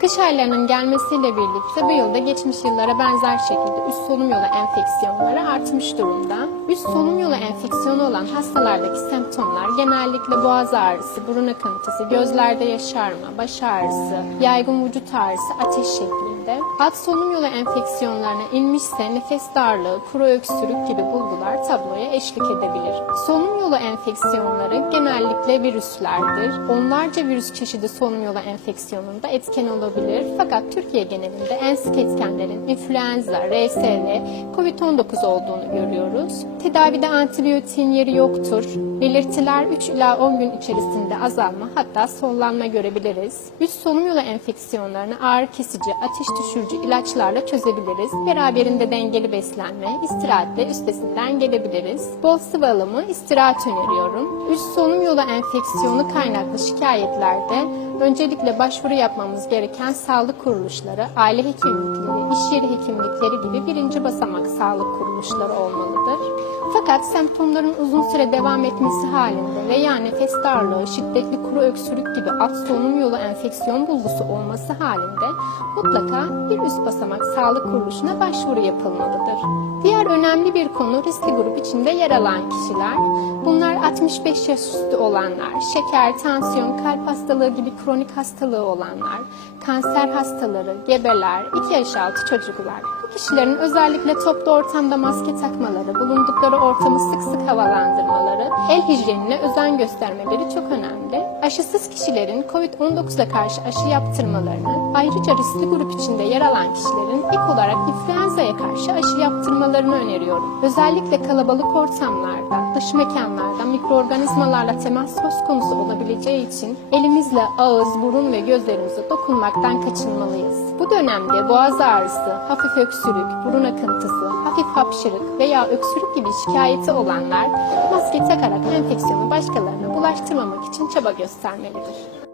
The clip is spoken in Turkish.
Kış aylarının gelmesiyle birlikte bu yılda geçmiş yıllara benzer şekilde üst solunum yolu enfeksiyonları artmış durumda. Üst solunum yolu enfeksiyonu olan hastalardaki semptomlar genellikle boğaz ağrısı, burun akıntısı, gözlerde yaşarma, baş ağrısı, yaygın vücut ağrısı, ateş şeklinde. Alt solunum yolu enfeksiyonlarına inmişse nefes darlığı, kuru öksürük gibi bulgular tabloya eşlik edebilir. Solunum yolu enfeksiyonları genellikle virüslerdir. Onlarca virüs çeşidi solunum yolu enfeksiyonunda etken olabilir. Fakat Türkiye genelinde en sık etkenlerin influenza, RSV, COVID-19 olduğunu görüyoruz. Tedavide antibiyotiğin yeri yoktur. Belirtiler 3 ila 10 gün içerisinde azalma hatta sollanma görebiliriz. Üst solunum yolu enfeksiyonlarını ağrı kesici, ateş düşürücü ilaçlarla çözebiliriz. Beraberinde dengeli beslenme, istirahatle üstesinden gelebiliriz. Bol sıvı alımı, istirahat öneriyorum. Üst solunum yolu enfeksiyonu kaynaklı şikayetlerde öncelikle başvuru yapmamız gereken sağlık kuruluşları, aile hekimlikleri, iş yeri hekimlikleri gibi birinci basamak sağlık kuruluşları olmalıdır. Fakat semptomların uzun süre devam etmesi halinde veya nefes darlığı, şiddetli kuru öksürük gibi alt solunum yolu enfeksiyon bulgusu olması halinde mutlaka bir üst basamak sağlık kuruluşuna başvuru yapılmalıdır. Diğer önemli bir konu riskli grup içinde yer alan kişiler. Bunlar 65 yaş üstü olanlar, şeker, tansiyon, kalp hastalığı gibi kronik hastalığı olanlar, kanser hastaları, gebeler, 2 yaş altı çocuklar. Bu kişilerin özellikle toplu ortamda maske takmaları, bulundukları ortamı sık sık havalandırmaları, el hijyenine özen göstermeleri çok önemli. Aşısız kişilerin COVID-19'a karşı aşı yaptırmalarını, ayrıca riskli grup içinde yer alan kişilerin ek olarak influenza'ya karşı aşı yaptırmalarını öneriyorum. Özellikle kalabalık ortamlarda, dış mekanlarda mikroorganizmalarla temas söz konusu olabileceği için elimizle ağız, burun ve gözlerimize dokunmaktan kaçınmalıyız. Bu dönemde boğaz ağrısı, hafif öksürük, burun akıntısı, hafif hapşırık veya öksürük gibi şikayeti olanlar maske takarak enfeksiyonu başkalarına bulaştırmamak için çaba göstermelidir.